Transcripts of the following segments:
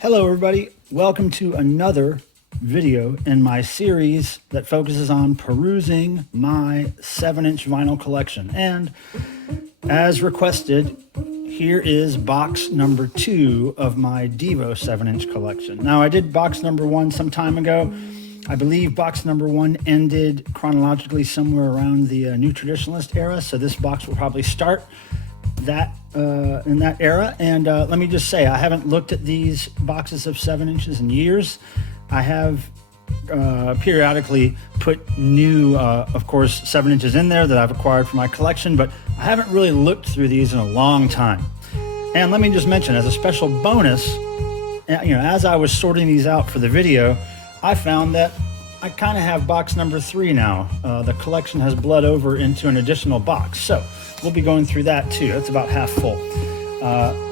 Hello everybody, welcome to another video in my series that focuses on perusing my 7-inch vinyl collection. And as requested, here is box number 2 of my DEVO 7-inch collection. Now I did box number 1 some time ago. I believe box number 1 ended chronologically somewhere around the New Traditionalist era, so this box will probably start that in that era. And let me just say, I haven't looked at these boxes of 7 inches in years. I have periodically put new, of course, 7 inches in there that I've acquired for my collection, but I haven't really looked through these in a long time. And let me just mention, as a special bonus, as I was sorting these out for the video, I found that I kind of have box number 3 now. The collection has bled over into an additional box, so we'll be going through that too. That's about half full.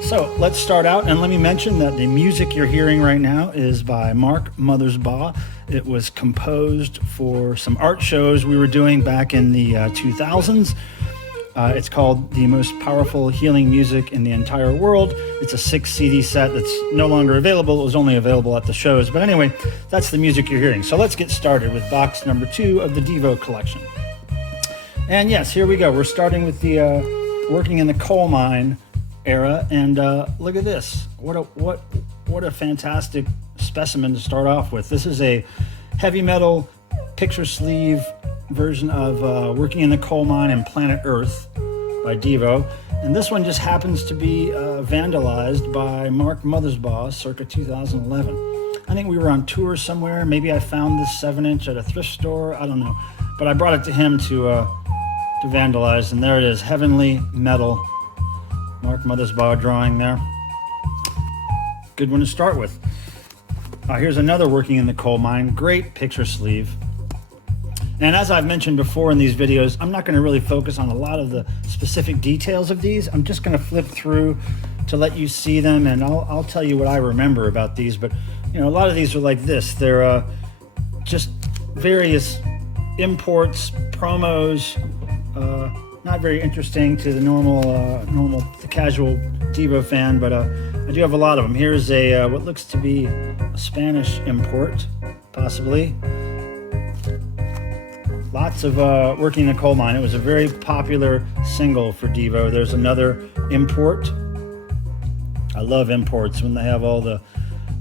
So let's start out, and let me mention that the music you're hearing right now is by Mark Mothersbaugh. It was composed for some art shows we were doing back in the 2000s. It's called The Most Powerful Healing Music in the Entire World. It's a 6 CD set that's no longer available. It was only available at the shows. But anyway, that's the music you're hearing. So let's get started with box number 2 of the DEVO collection. And yes, here we go. We're starting with the working in the coal mine era. And look at this. What a fantastic specimen to start off with. This is a heavy metal picture sleeve version of Working in the Coal Mine and Planet Earth by DEVO. And this one just happens to be vandalized by Mark Mothersbaugh circa 2011. I think we were on tour somewhere. Maybe I found this 7-inch at a thrift store. I don't know. But I brought it to him to vandalize. And there it is, Heavenly Metal. Mark Mothersbaugh drawing there. Good one to start with. Here's another Working in the Coal Mine. Great picture sleeve. And as I've mentioned before in these videos, I'm not going to really focus on a lot of the specific details of these. I'm just going to flip through to let you see them, and I'll tell you what I remember about these. But a lot of these are like this. They're just various imports, promos, not very interesting to the the casual DEVO fan, but I do have a lot of them. Here's a what looks to be a Spanish import, possibly. Lots of Working in the Coal Mine. It was a very popular single for DEVO. There's another import. I love imports when they have all the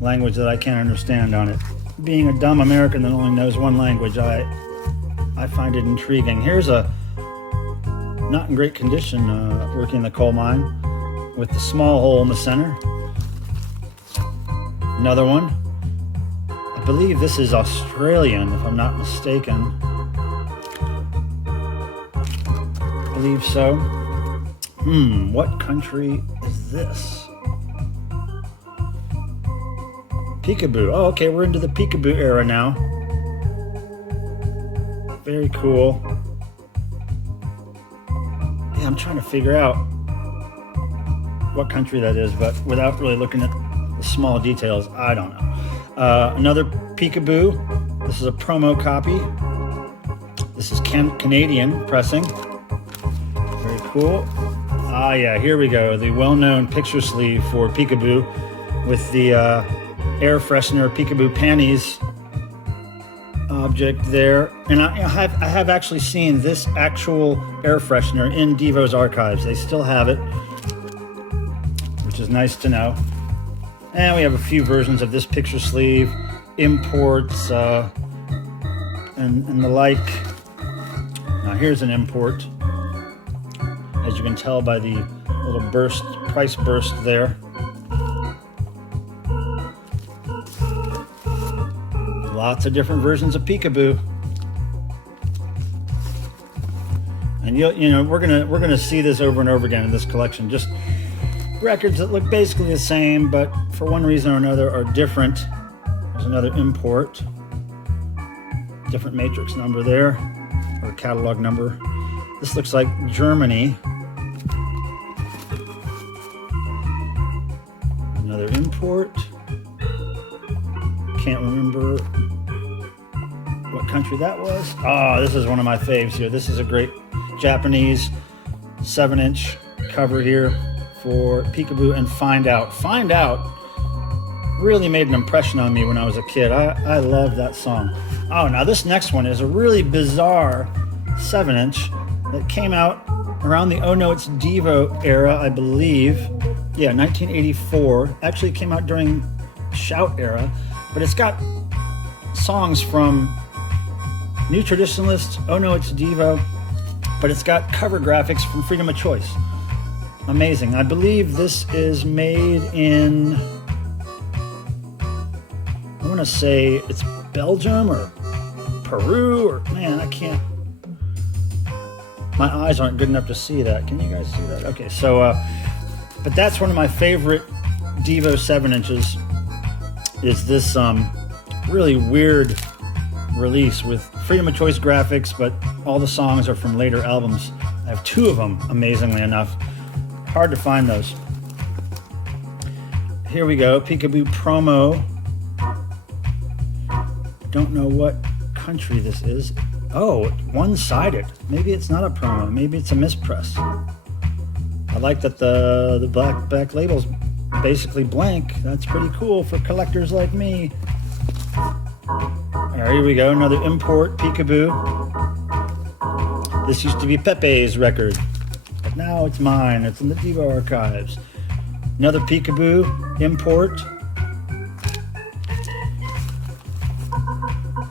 language that I can't understand on it. Being a dumb American that only knows one language, I find it intriguing. Here's a not in great condition Working in the Coal Mine with the small hole in the center. Another one. I believe this is Australian, if I'm not mistaken. I believe so. What country is this? Peekaboo. Oh, okay, we're into the peekaboo era now. Very cool. Yeah, I'm trying to figure out what country that is, but without really looking at the small details, I don't know. Another peekaboo. This is a promo copy. This is Canadian pressing. Very cool. Yeah, here we go. The well-known picture sleeve for Peekaboo with the air freshener Peekaboo panties object there. And I have actually seen this actual air freshener in DEVO's archives. They still have it, which is nice to know. And we have a few versions of this picture sleeve, imports, and the like. Now here's an import, as you can tell by the little price burst there. Lots of different versions of Peekaboo. And we're gonna see this over and over again in this collection. Just records that look basically the same, but for one reason or another are different. There's another import. Different matrix number there, or catalog number. This looks like Germany. Another import. Can't remember what country that was. This is one of my faves here. This is a great Japanese 7-inch cover here for Peekaboo and Find Out. Find Out really made an impression on me when I was a kid. I love that song. Oh, now this next one is a really bizarre 7-inch that came out around the Oh No It's DEVO era, I believe. Yeah, 1984. Actually came out during Shout era, but it's got songs from New Traditionalists, Oh No It's DEVO, but it's got cover graphics from Freedom of Choice. Amazing. I believe this is made in, I want to say it's Belgium or Peru, or man, I can't, my eyes aren't good enough to see that. Can you guys see that? Okay, so, but that's one of my favorite DEVO 7-inches, is this really weird release with Freedom of Choice graphics, but all the songs are from later albums. I have 2 of them, amazingly enough. Hard to find those. Here we go, Peekaboo promo. Don't know what country this is. Oh, one-sided. Maybe it's not a promo. Maybe it's a mispress. I like that the back label's basically blank. That's pretty cool for collectors like me. All right, here we go. Another import, Peekaboo. This used to be Pepe's record, but now it's mine. It's in the DEVO archives. Another Peekaboo import.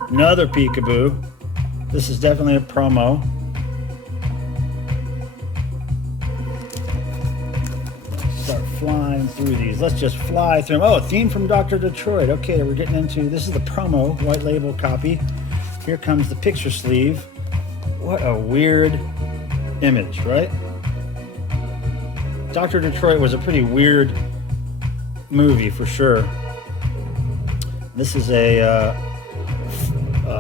Another Peekaboo. This is definitely a promo. Start flying through these. Let's just fly through them. Oh, a theme from Dr. Detroit. Okay, we're getting into, this is the promo, white label copy. Here comes the picture sleeve. What a weird image, right? Dr. Detroit was a pretty weird movie for sure. This is a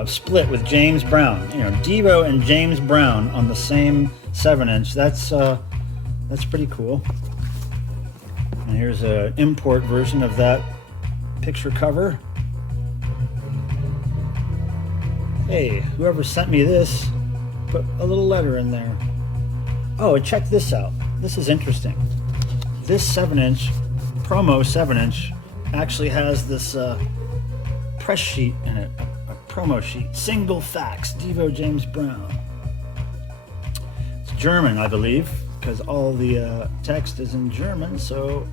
split with James Brown. You know, DEVO and James Brown on the same 7-inch. That's pretty cool. And here's an import version of that picture cover. Hey, whoever sent me this, put a little letter in there. Oh, and check this out. This is interesting. This 7-inch, promo 7-inch, actually has this press sheet in it, a promo sheet. Single fax, DEVO James Brown. It's German, I believe, because all the text is in German, so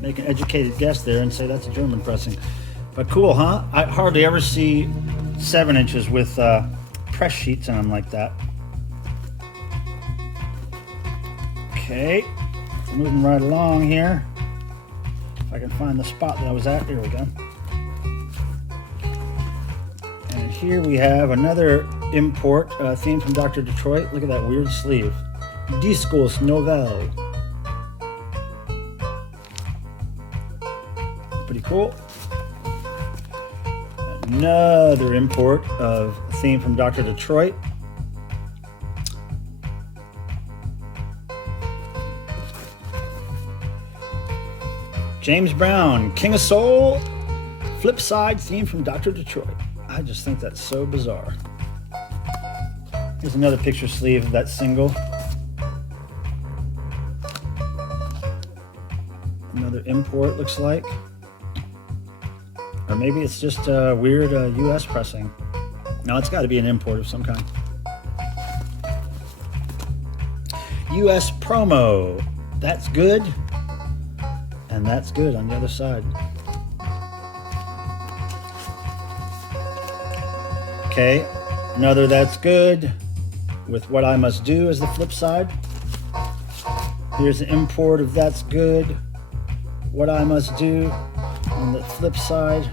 make an educated guess there and say that's a German pressing. But cool, huh? I hardly ever see 7-inches with press sheets in them like that. Okay, moving right along here. If I can find the spot that I was at, here we go. And here we have another import theme from Dr. Detroit. Look at that weird sleeve. Discos Novel. Pretty cool. Another import of a theme from Dr. Detroit. James Brown, King of Soul, flip side theme from Dr. Detroit. I just think that's so bizarre. Here's another picture sleeve of that single. Another import, looks like. Or maybe it's just a weird US pressing. No, it's got to be an import of some kind. US promo. That's good. And that's good on the other side. Okay, another that's good with What I Must Do as the flip side. Here's an import of That's Good, What I Must Do on the flip side.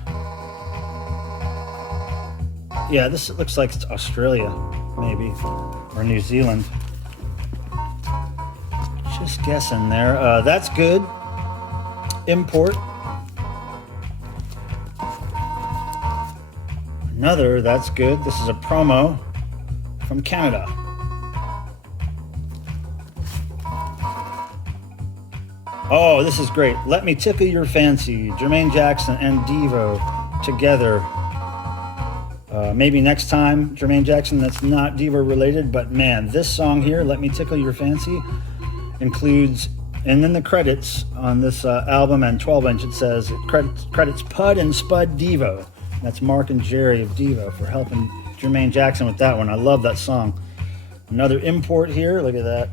Yeah, this looks like it's Australia, maybe, or New Zealand. Just guessing there. That's good. Import. Another That's Good. This is a promo from Canada. Oh, this is great. Let Me Tickle Your Fancy. Jermaine Jackson and DEVO together. Maybe next time, Jermaine Jackson, that's not DEVO related, but man, this song here, Let Me Tickle Your Fancy, includes And then the credits on this album and 12-inch, it says credits Pud and Spud DEVO. That's Mark and Jerry of DEVO for helping Jermaine Jackson with that one. I love that song. Another import here. Look at that.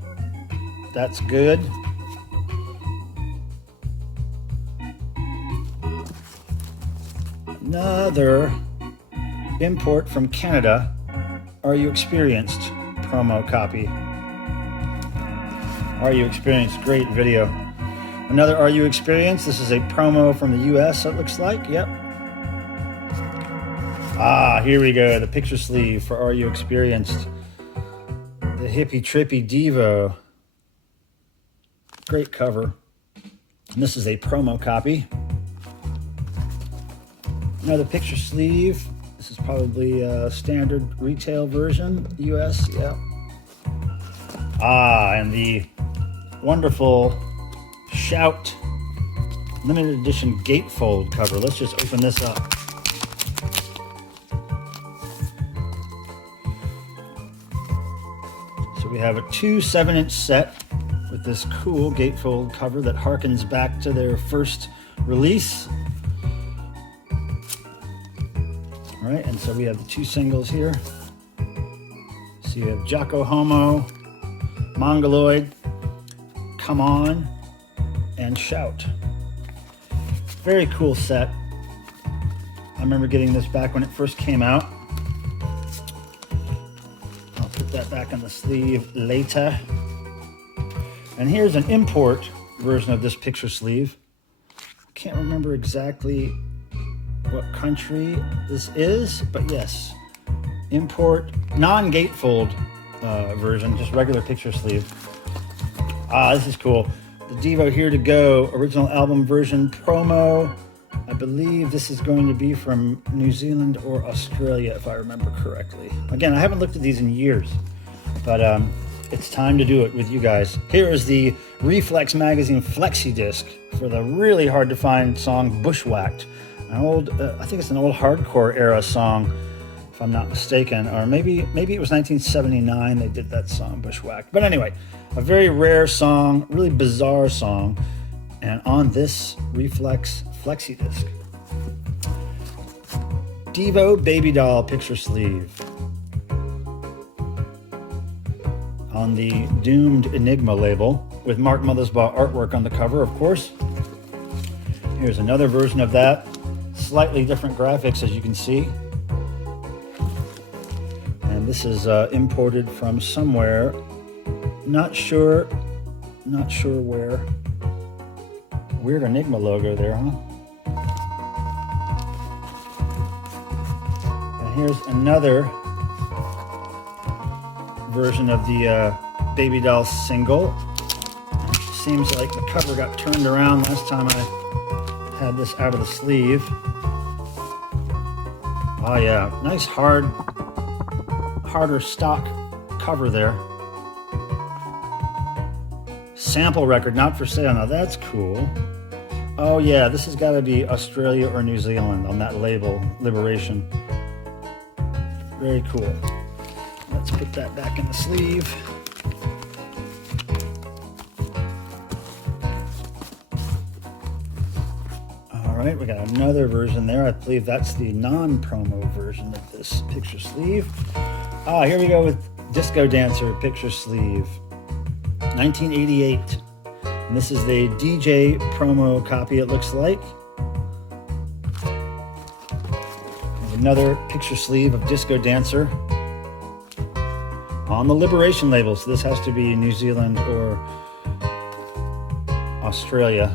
That's good. Another import from Canada. Are You Experienced? Promo copy. Are You Experienced? Great video. Another Are You Experienced? This is a promo from the US, it looks like. Yep. Here we go. The picture sleeve for Are You Experienced? The hippie trippy DEVO. Great cover. And this is a promo copy. Another picture sleeve. This is probably a standard retail version, US. Yeah. And the wonderful Shout limited edition gatefold cover. Let's just open this up. So we have a 2 7-inch set with this cool gatefold cover that harkens back to their first release. All right, and so we have the 2 singles here. So you have Jocko Homo, Mongoloid, Come On, and Shout. Very cool set. I remember getting this back when it first came out. I'll put that back on the sleeve later. And here's an import version of this picture sleeve. Can't remember exactly what country this is, but yes, import non-gatefold version, just regular picture sleeve. This is cool. The DEVO Here to Go original album version promo. I believe this is going to be from New Zealand or Australia, if I remember correctly. Again, I haven't looked at these in years, but it's time to do it with you guys. Here is the Reflex Magazine Flexi Disc for the really hard to find song Bushwhacked. An old, I think it's an old hardcore era song, if I'm not mistaken, or maybe it was 1979 they did that song, Bushwhacked. But anyway, a very rare song, really bizarre song, and on this Reflex Flexi Disc. DEVO Baby Doll picture sleeve. On the Doomed Enigma label, with Mark Mothersbaugh artwork on the cover, of course. Here's another version of that. Slightly different graphics, as you can see. And this is imported from somewhere. Not sure where. Weird Enigma logo there, huh? And here's another version of the Baby Doll single. Seems like the cover got turned around last time I had this out of the sleeve. Oh yeah, nice harder stock cover there. Sample record, not for sale. Now that's cool. Oh yeah, this has got to be Australia or New Zealand on that label, Liberation. Very cool. Let's put that back in the sleeve. All right, we got another version there. I believe that's the non-promo version of this picture sleeve. Here we go with Disco Dancer picture sleeve. 1988. And this is the DJ promo copy, it looks like. There's another picture sleeve of Disco Dancer on the Liberation label. So this has to be New Zealand or Australia.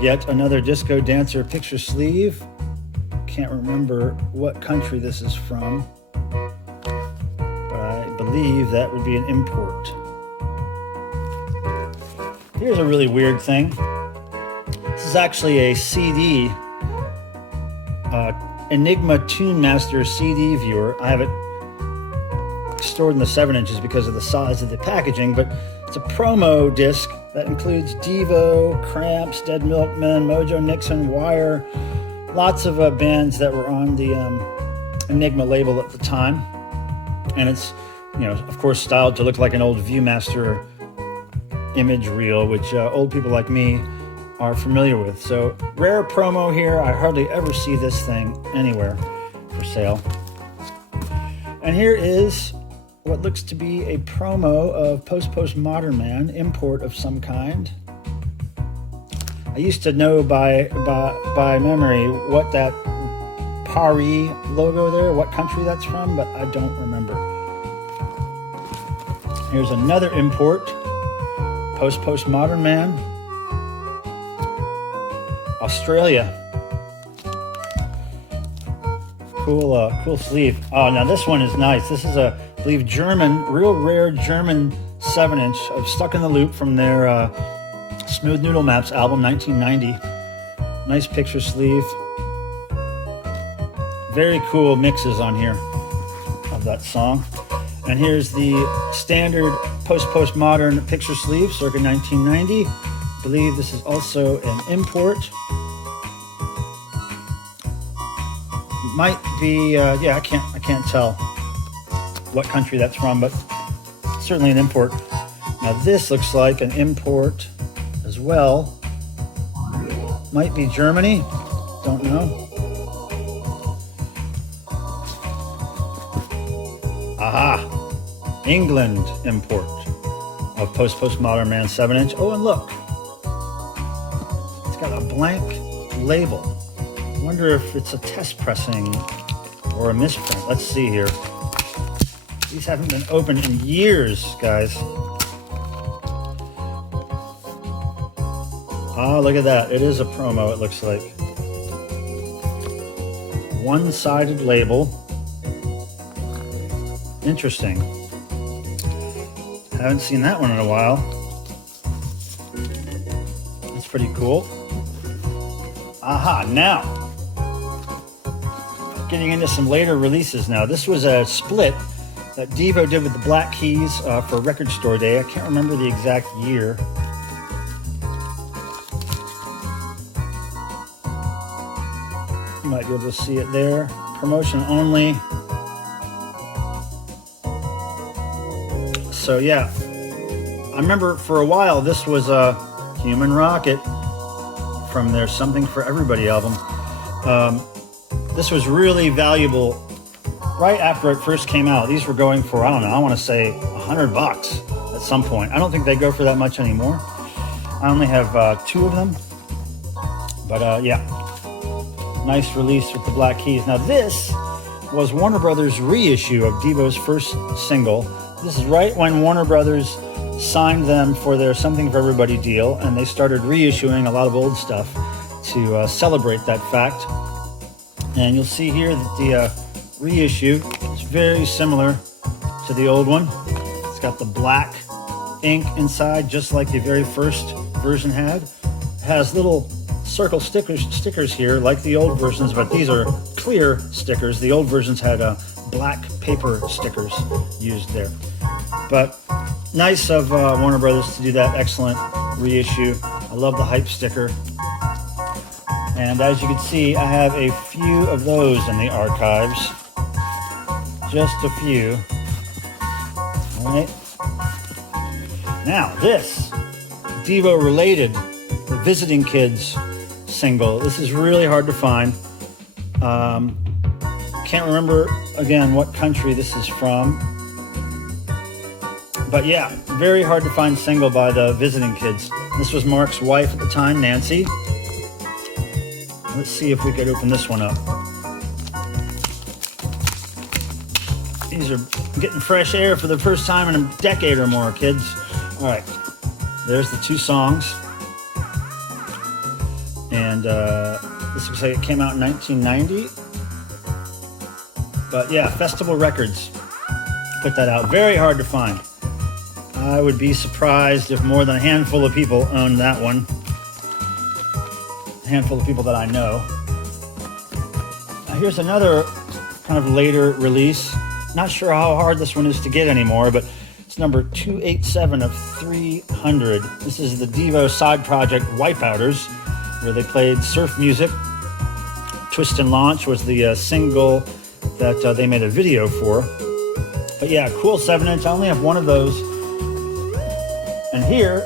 Yet another Disco Dancer picture sleeve. Can't remember what country this is from. I believe that would be an import. Here's a really weird thing. This is actually a CD, Enigma Tune Master CD viewer. I have it stored in the 7 inches because of the size of the packaging, but it's a promo disc that includes DEVO, Cramps, Dead Milkmen, Mojo Nixon, Wire, lots of bands that were on the Enigma label at the time. And it's of course, styled to look like an old Viewmaster image reel, which old people like me are familiar with. So rare promo here. I hardly ever see this thing anywhere for sale. And here is what looks to be a promo of Postmodern Man, import of some kind. I used to know by memory what that Paris logo there, what country that's from, but I don't remember. Here's another import, Postmodern Man, Australia. Cool sleeve. Oh, now this one is nice. This is I believe German, real rare German 7-inch of Stuck in the Loop from their Smooth Noodle Maps album, 1990. Nice picture sleeve. Very cool mixes on here of that song. And here's the standard postmodern picture sleeve, circa 1990. I believe this is also an import. Might be, I can't tell what country that's from, but certainly an import. Now this looks like an import as well. Might be Germany, don't know. Aha, England import of Postmodern Man 7-inch. Oh, and look, it's got a blank label. I wonder if it's a test pressing or a misprint. Let's see here. These haven't been opened in years, guys. Ah, look at that. It is a promo, it looks like. One-sided label. Interesting. Haven't seen that one in a while. That's pretty cool. Aha, now. Getting into some later releases now. This was a split that DEVO did with the Black Keys for Record Store Day. I can't remember the exact year. You might be able to see it there. Promotion only. So yeah, I remember for a while this was a Human Rocket from their Something for Everybody album. This was really valuable right after it first came out. These were going for, I don't know, I want to say $100 at some point. I don't think they go for that much anymore. I only have 2 of them. But yeah, nice release with the Black Keys. Now this was Warner Brothers' reissue of DEVO's first single. This is right when Warner Brothers signed them for their Something for Everybody deal, and they started reissuing a lot of old stuff to celebrate that fact. And you'll see here that the reissue is very similar to the old one. It's got the black ink inside, just like the very first version had. It has little circle stickers here, like the old versions, but these are clear stickers. The old versions had black paper stickers used there. But nice of Warner Brothers to do that excellent reissue. I love the hype sticker. And as you can see, I have a few of those in the archives. Just a few. All right. Now, this DEVO related, the Visiting Kids single. This is really hard to find. Can't remember, again, what country this is from. But yeah, very hard to find single by the Visiting Kids. This was Mark's wife at the time, Nancy. Let's see if we could open this one up. These are getting fresh air for the first time in a decade or more, kids. All right, there's the 2 songs. And this looks like it came out in 1990. But yeah, Festival Records put that out. Very hard to find. I would be surprised if more than a handful of people owned that one. A handful of people that I know. Now here's another kind of later release. Not sure how hard this one is to get anymore, but it's number 287 of 300. This is the DEVO side project Wipeouters, where they played surf music. Twist and Launch was the single that they made a video for. But yeah, cool 7-inch. I only have one of those. And here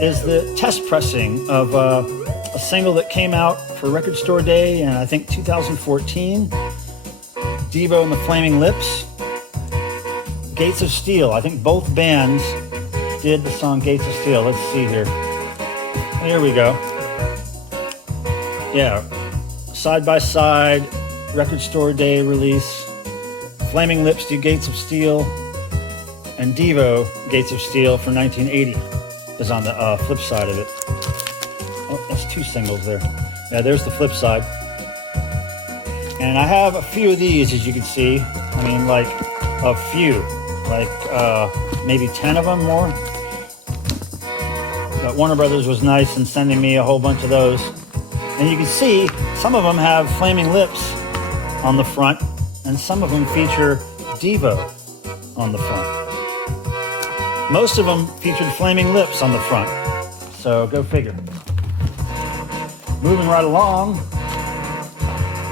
is the test pressing of a single that came out for Record Store Day in, I think, 2014. DEVO and the Flaming Lips. Gates of Steel. I think both bands did the song Gates of Steel. Let's see here. Here we go. Yeah, side by side, Record Store Day release. Flaming Lips do Gates of Steel, and DEVO Gates of Steel for 1980 is on the flip side of it. Oh, that's two singles there. Yeah, there's the flip side. And I have a few of these, as you can see. I mean, like a few, like maybe 10 of them more. But Warner Brothers was nice in sending me a whole bunch of those. And you can see some of them have Flaming Lips on the front, and some of them feature DEVO on the front. Most of them featured Flaming Lips on the front. So go figure. Moving right along.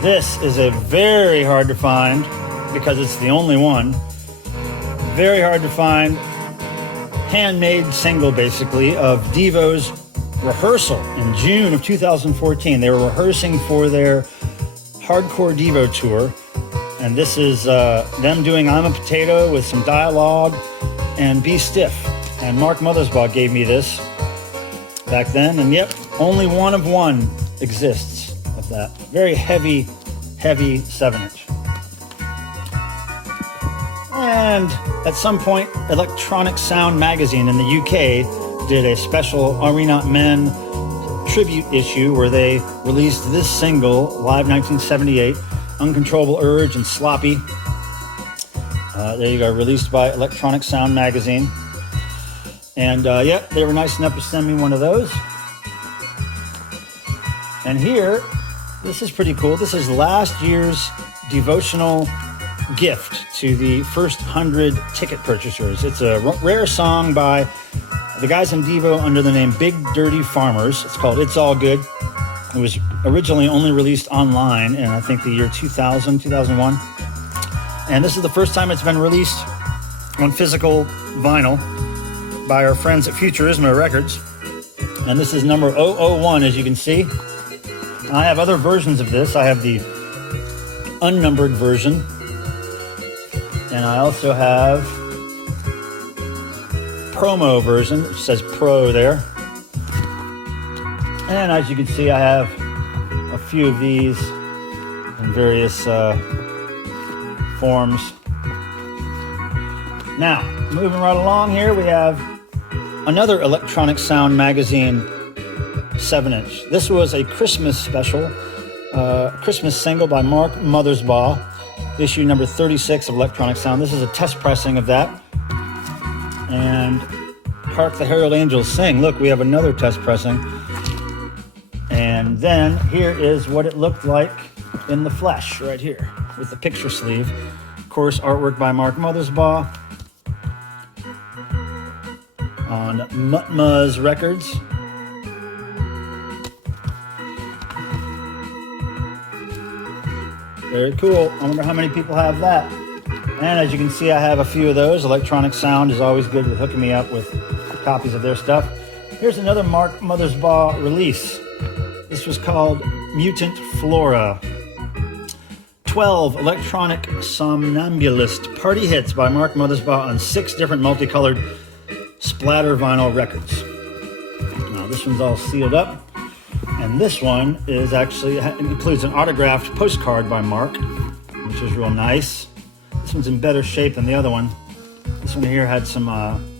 This is a very hard to find, because it's the only one. Very hard to find handmade single, basically, of DEVO's rehearsal in June of 2014. They were rehearsing for their Hardcore DEVO tour, and this is them doing I'm a Potato with some dialogue and Be Stiff. And Mark Mothersbaugh gave me this back then, and yep, only one of one exists of that. Very heavy 7-inch. And at some point, Electronic Sound magazine in the UK did a special Are We Not Men tribute issue where they released this single, live 1978, Uncontrollable Urge and Sloppy. There you go, released by Electronic Sound magazine. And yeah, they were nice enough to send me one of those. And here, this is pretty cool. This is last year's devotional gift to the first 100 ticket purchasers. It's a rare song by the guys in DEVO under the name Big Dirty Farmers. It's called It's All Good. It was originally only released online in, I think, the year 2000, 2001. And this is the first time it's been released on physical vinyl by our friends at Futurismo Records. And this is number 001, as you can see. I have other versions of this. I have the unnumbered version. And I also have promo version, which says Pro there. And as you can see, I have a few of these in various forms. Now, moving right along here, we have another Electronic Sound magazine 7-inch. This was a Christmas special, Christmas single by Mark Mothersbaugh, issue number 36 of Electronic Sound. This is a test pressing of that. And Hark the Herald Angels Sing. Look, we have another test pressing. And then here is what it looked like in the flesh, right here, with the picture sleeve. Of course, artwork by Mark Mothersbaugh on Mutmuz Records. Very cool. I wonder how many people have that. And as you can see, I have a few of those. Electronic Sound is always good with hooking me up with copies of their stuff. Here's another Mark Mothersbaugh release. This was called Mutant Flora. 12 electronic somnambulist party hits by Mark Mothersbaugh on 6 different multicolored splatter vinyl records. Now this one's all sealed up. And this one is actually, it includes an autographed postcard by Mark, which is real nice. This one's in better shape than the other one. This one here had some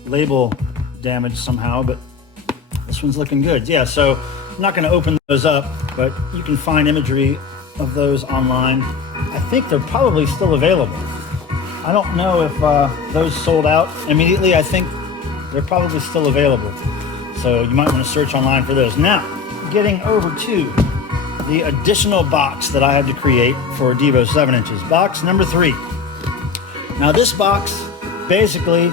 label damage somehow, but this one's looking good. Yeah, so I'm not going to open those up, but you can find imagery of those online. I think they're probably still available. I don't know if those sold out immediately. I think they're probably still available. So you might want to search online for those. Now, getting over to the additional box that I had to create for DEVO 7-inches. Box number 3. Now this box basically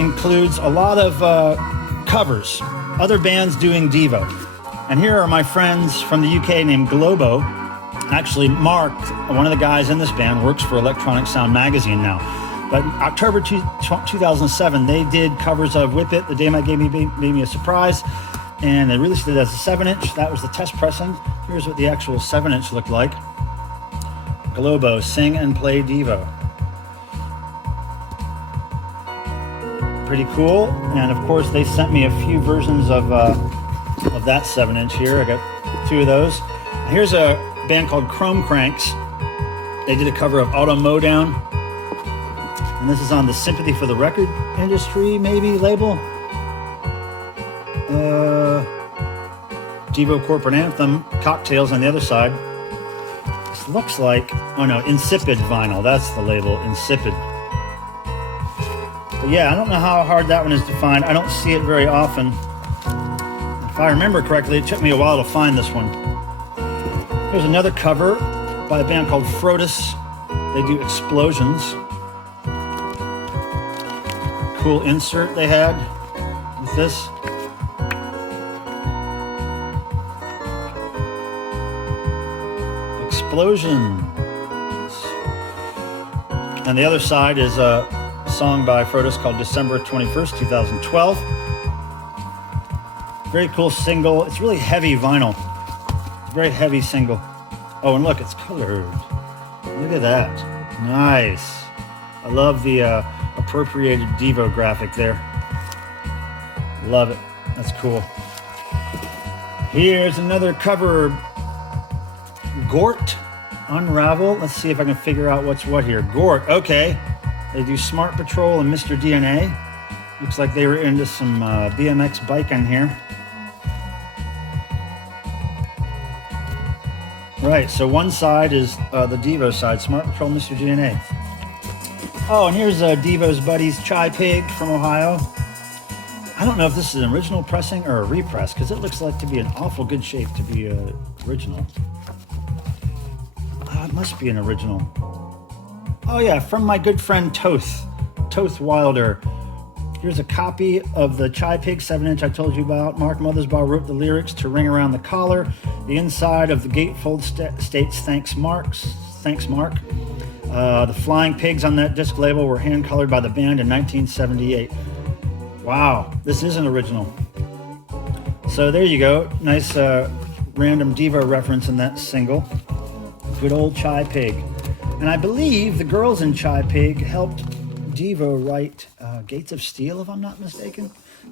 includes a lot of covers, other bands doing DEVO. And here are my friends from the UK named Globo. Actually, Mark, one of the guys in this band, works for Electronic Sound magazine now. But in October 2007, they did covers of Whip It, The Day My Gave Me a Surprise, and they released it as a 7-inch. That was the test pressing. Here's what the actual 7-inch looked like. Globo, Sing and Play Devo. Pretty cool. And of course, they sent me a few versions of that 7-inch here. I got 2 of those. Here's a band called Chrome Cranks. They did a cover of Auto Mowdown. And this is on the Sympathy for the Record Industry, maybe, label. Devo Corporate Anthem, Cocktails on the other side. This looks like, oh no, Insipid vinyl. That's the label, Insipid. But yeah, I don't know how hard that one is to find. I don't see it very often. If I remember correctly, it took me a while to find this one. Here's another cover by a band called Frodus. They do Explosions. Cool insert they had with this. Explosions. And the other side is a song by Frodus called December 21st, 2012. Very cool single. It's really heavy vinyl. It's a very heavy single. Oh, and look, it's colored. Look at that. Nice. I love the appropriated Devo graphic there. Love it. That's cool. Here's another cover. Gort, Unravel. Let's see if I can figure out what's what here. Gort, okay. They do Smart Patrol and Mr. DNA. Looks like they were into some BMX biking here. Right, so one side is the Devo side, Smart Patrol, Mr. DNA. Oh, and here's Devo's buddies, Chai Pig from Ohio. I don't know if this is an original pressing or a repress, because it looks like to be in awful good shape to be original. It must be an original. Oh yeah, from my good friend Toth Wilder. Here's a copy of the Chai Pig 7-inch I told you about. Mark Mothersbaugh wrote the lyrics to Ring Around the Collar. The inside of the gatefold states, Thanks Mark. The flying pigs on that disc label were hand-colored by the band in 1978. Wow, this is an original. So there you go. Nice random Devo reference in that single. Good old Chai Pig. And I believe the girls in Chai Pig helped Devo write Gates of Steel, if I'm not mistaken.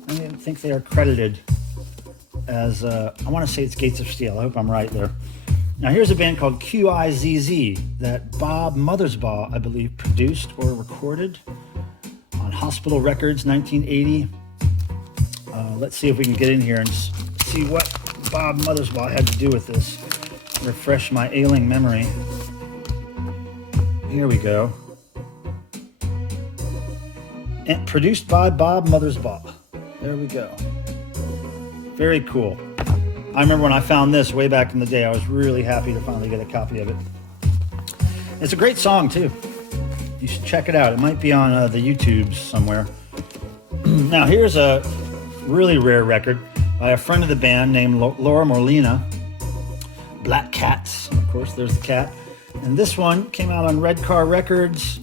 I think they are credited as, I want to say it's Gates of Steel. I hope I'm right there. Now here's a band called QIZZ that Bob Mothersbaugh, I believe, produced or recorded on Hospital Records, 1980. Let's see if we can get in here and see what Bob Mothersbaugh had to do with this. Refresh my ailing memory. Here we go. And produced by Bob Mothersbaugh. There we go. Very cool. I remember when I found this way back in the day, I was really happy to finally get a copy of it. It's a great song too. You should check it out. It might be on the YouTubes somewhere. Now here's a really rare record by a friend of the band named Laura Morlina. Black Cats. Of course, there's the cat. And this one came out on Red Car Records.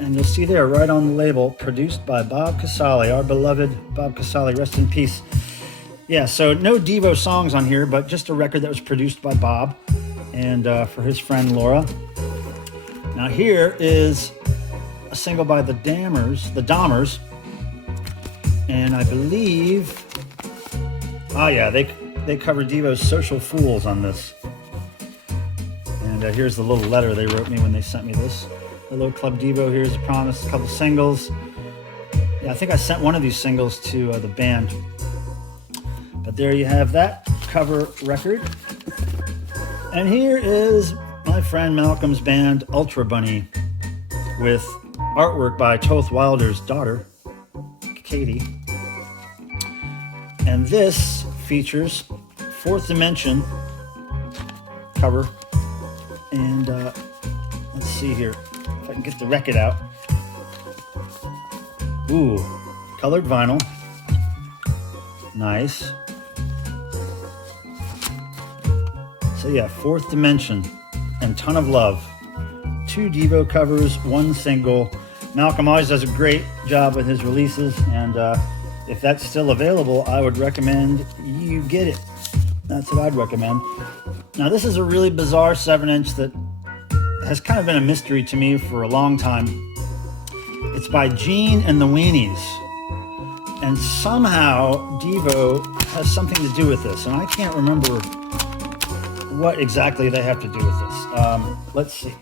And you'll see there, right on the label, produced by Bob Casale, our beloved Bob Casale, rest in peace. Yeah, so no Devo songs on here, but just a record that was produced by Bob and for his friend Laura. Now here is a single by the Dahmers, and I believe, oh yeah, they covered Devo's Social Fools on this. And here's the little letter they wrote me when they sent me this. Hello Club Devo, here's a promise, a couple singles. Yeah, I think I sent one of these singles to the band. But there you have that cover record. And here is my friend Malcolm's band, Ultra Bunny, with artwork by Toth Wilder's daughter, Katie. And this features Fourth Dimension cover. And let's see here. If I can get the record out. Ooh, colored vinyl. Nice. So yeah, Fourth Dimension and Ton of Love. 2 Devo covers, 1 single. Malcolm always does a great job with his releases, and if that's still available, I would recommend you get it. That's what I'd recommend. Now, this is a really bizarre 7-inch that has kind of been a mystery to me for a long time. It's by Gene and the Weenies, and somehow DEVO has something to do with this, and I can't remember what exactly they have to do with this. Let's see.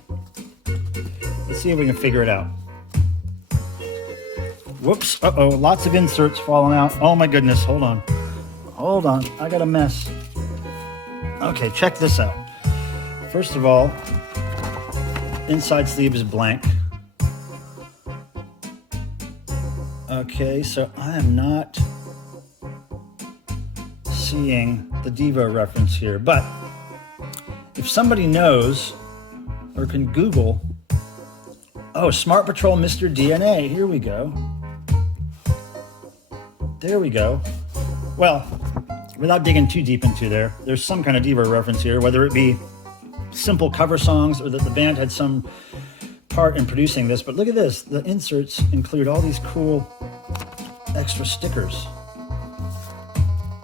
Let's see if we can figure it out. Whoops, uh-oh, lots of inserts falling out. Oh my goodness, hold on, I got a mess. Okay, check this out. First of all, inside sleeve is blank. Okay, so I am not seeing the DEVO reference here, but if somebody knows or can Google, oh, Smart Patrol Mr. DNA, here we go. There we go. Well, without digging too deep into there's some kind of DEVO reference here, whether it be simple cover songs or that the band had some part in producing this. But look at this. The inserts include all these cool extra stickers.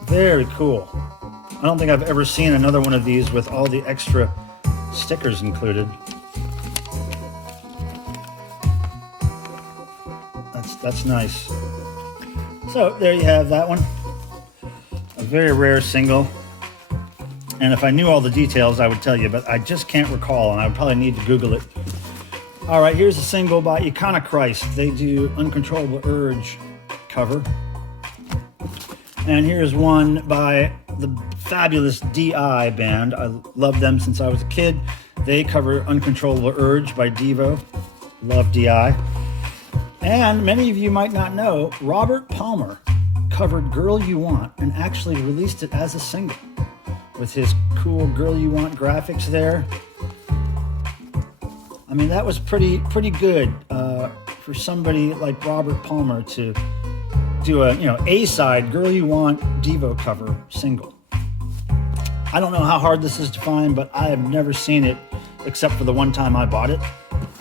Very cool. I don't think I've ever seen another one of these with all the extra stickers included. That's nice. So there you have that one. A very rare single. And if I knew all the details, I would tell you, but I just can't recall, and I would probably need to Google it. All right, here's a single by Iconochrist. They do Uncontrollable Urge cover. And here's one by the fabulous DI band. I loved them since I was a kid. They cover Uncontrollable Urge by DEVO. Love DI. And many of you might not know, Robert Palmer covered Girl You Want and actually released it as a single with his cool Girl You Want graphics there. I mean, that was pretty good for somebody like Robert Palmer to do a A-side Girl You Want DEVO cover single. I don't know how hard this is to find, but I have never seen it except for the one time I bought it.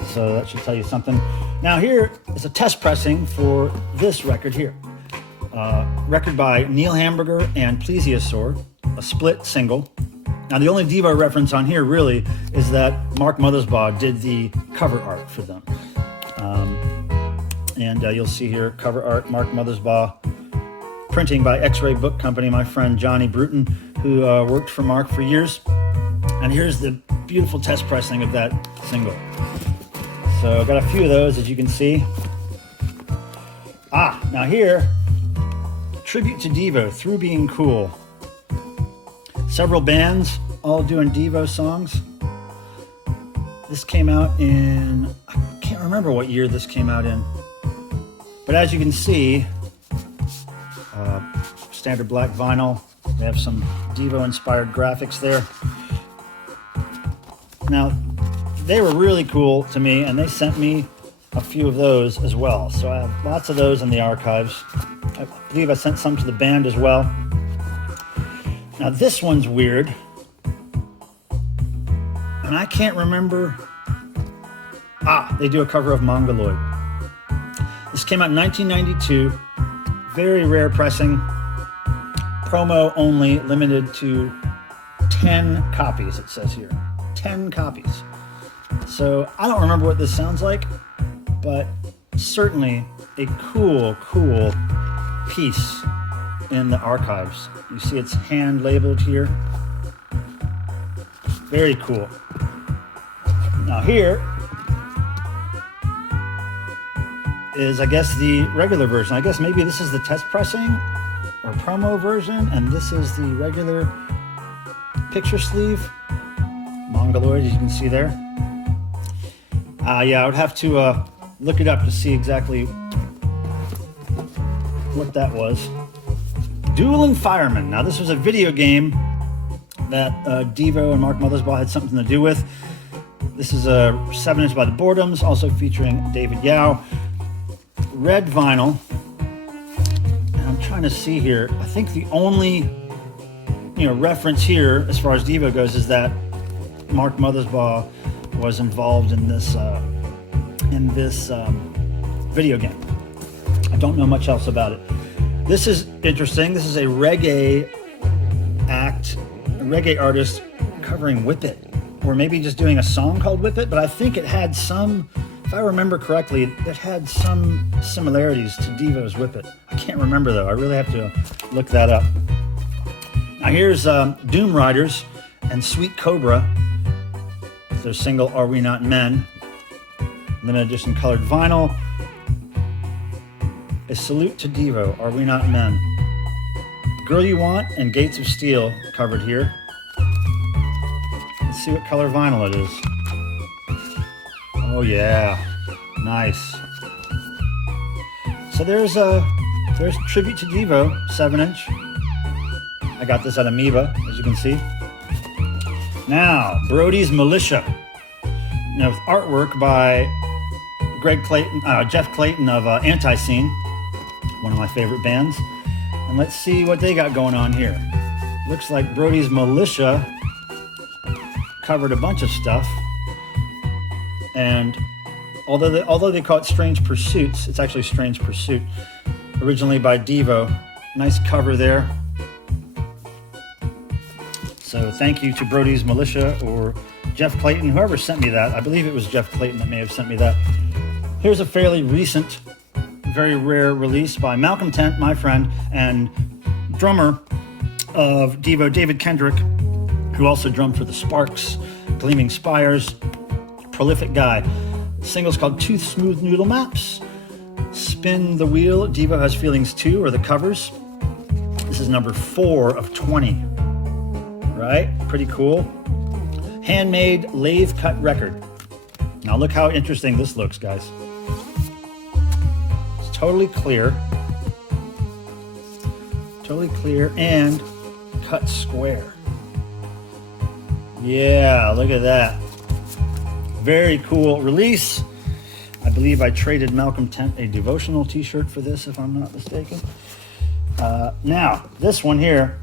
So that should tell you something. Now here is a test pressing for this record here. Record by Neil Hamburger and Plesiosaur, a split single. Now the only DEVO reference on here really is that Mark Mothersbaugh did the cover art for them. And you'll see here cover art, Mark Mothersbaugh, printing by X-Ray Book Company, my friend Johnny Bruton, who worked for Mark for years. And here's the beautiful test pressing of that single. So I've got a few of those, as you can see. Now here, tribute to DEVO, Through Being Cool. Several bands all doing DEVO songs. This came out in, I can't remember what year this came out in. But as you can see, standard black vinyl. They have some DEVO inspired graphics there. Now, they were really cool to me, and they sent me a few of those as well. So I have lots of those in the archives. I believe I sent some to the band as well. Now this one's weird, and I can't remember. They do a cover of Mongoloid. This came out in 1992. Very rare pressing. Promo only, limited to 10 copies, it says here. 10 copies. So I don't remember what this sounds like, but certainly a cool piece in the archives. You see it's hand labeled here. Very cool. Now here is, I guess, the regular version. I guess maybe this is the test pressing or promo version, and this is the regular picture sleeve. Mongoloid, as you can see there. Yeah, I would have to look it up to see exactly what that was. Dueling Fireman. Now, this was a video game that DEVO and Mark Mothersbaugh had something to do with. This is a 7-inch by the Boredoms, also featuring David Yao. Red vinyl. And I'm trying to see here. I think the only reference here, as far as DEVO goes, is that Mark Mothersbaugh was involved in this video game. I don't know much else about it. This is interesting. This is a reggae artist covering Whip It, or maybe just doing a song called Whip It, but I think it had some, if I remember correctly, it had some similarities to DEVO's Whip It. I can't remember though. I really have to look that up. Now here's Doom Riders and Sweet Cobra. Their single Are We Not Men, limited edition colored vinyl. A salute to DEVO, Are We Not Men. Girl You Want and Gates of Steel covered here. Let's see what color vinyl it is. Oh yeah, nice. So there's Tribute to DEVO 7-inch. I got this at Amoeba, as you can see. Now, Brody's Militia. Now, with artwork by Jeff Clayton of Anti-Scene, one of my favorite bands. And let's see what they got going on here. Looks like Brody's Militia covered a bunch of stuff. And although they call it Strange Pursuits, it's actually Strange Pursuit, originally by DEVO. Nice cover there. So thank you to Brody's Militia or Jeff Clayton, whoever sent me that. I believe it was Jeff Clayton that may have sent me that. Here's a fairly recent, very rare release by Malcolm Tent, my friend, and drummer of DEVO, David Kendrick, who also drummed for the Sparks, Gleaming Spires, prolific guy. The single's called Tooth Smooth Noodle Maps. Spin the Wheel, DEVO Has Feelings 2, or the covers. This is number 4 of 20. Right? Pretty cool. Handmade lathe cut record. Now look how interesting this looks, guys. It's totally clear. Totally clear and cut square. Yeah, look at that. Very cool release. I believe I traded Malcolm Tent a devotional t-shirt for this, if I'm not mistaken. Now, this one here,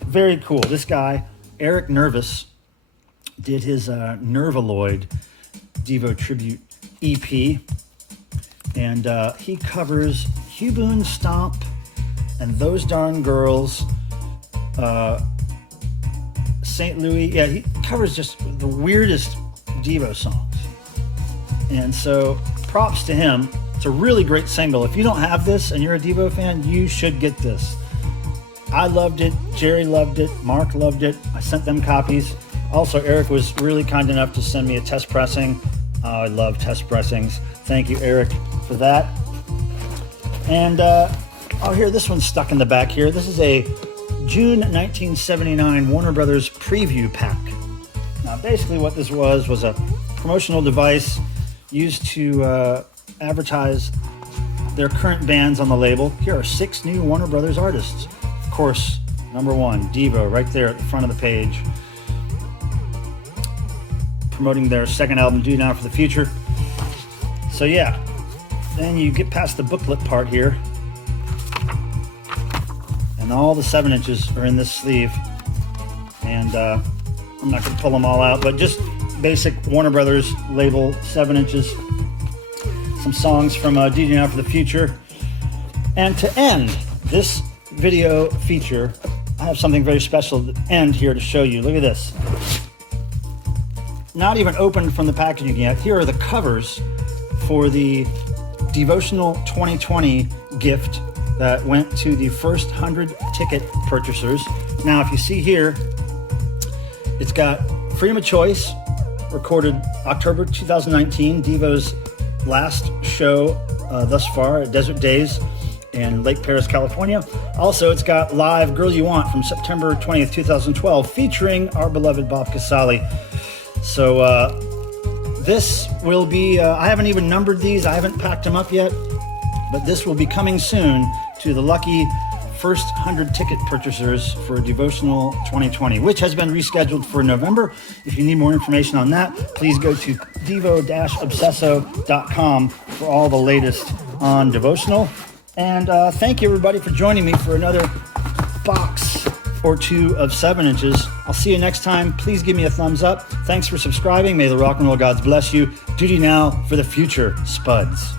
very cool. This guy, Eric Nervous, did his Nervaloid DEVO tribute EP, and he covers Huboon Stomp and Those Darn Girls, St. Louis. Yeah, he covers just the weirdest DEVO songs, and so props to him. It's a really great single. If you don't have this and you're a DEVO fan, you should get this. I loved it. Jerry loved it. Mark loved it. I sent them copies. Also, Eric was really kind enough to send me a test pressing. I love test pressings. Thank you, Eric, for that. And here, this one's stuck in the back here. This is a June 1979 Warner Brothers preview pack. Now, basically what this was a promotional device used to advertise their current bands on the label. Here are 6 new Warner Brothers artists. Of course, number 1, DEVO, right there at the front of the page, promoting their second album, Do Now for the Future. So yeah, then you get past the booklet part here, and all the 7 inches are in this sleeve. And I'm not going to pull them all out, but just basic Warner Brothers label, 7 inches. Some songs from Do Now for the Future. And to end this video feature, I have something very special at the end here to show you. Look at this. Not even opened from the packaging yet. Here are the covers for the Devotional 2020 gift that went to the first 100 ticket purchasers. Now, if you see here, it's got Freedom of Choice, recorded October 2019, DEVO's last show thus far at Desert Days in Lake Perris, California. Also, it's got live Girl You Want from September 20th, 2012, featuring our beloved Bob Casale. So this will be, I haven't even numbered these, I haven't packed them up yet, but this will be coming soon to the lucky first 100 ticket purchasers for Devotional 2020, which has been rescheduled for November. If you need more information on that, please go to devo-obsesso.com for all the latest on Devotional. And thank you, everybody, for joining me for another box or 2 of 7 inches. I'll see you next time. Please give me a thumbs up. Thanks for subscribing. May the rock and roll gods bless you. Duty now for the future, Spuds.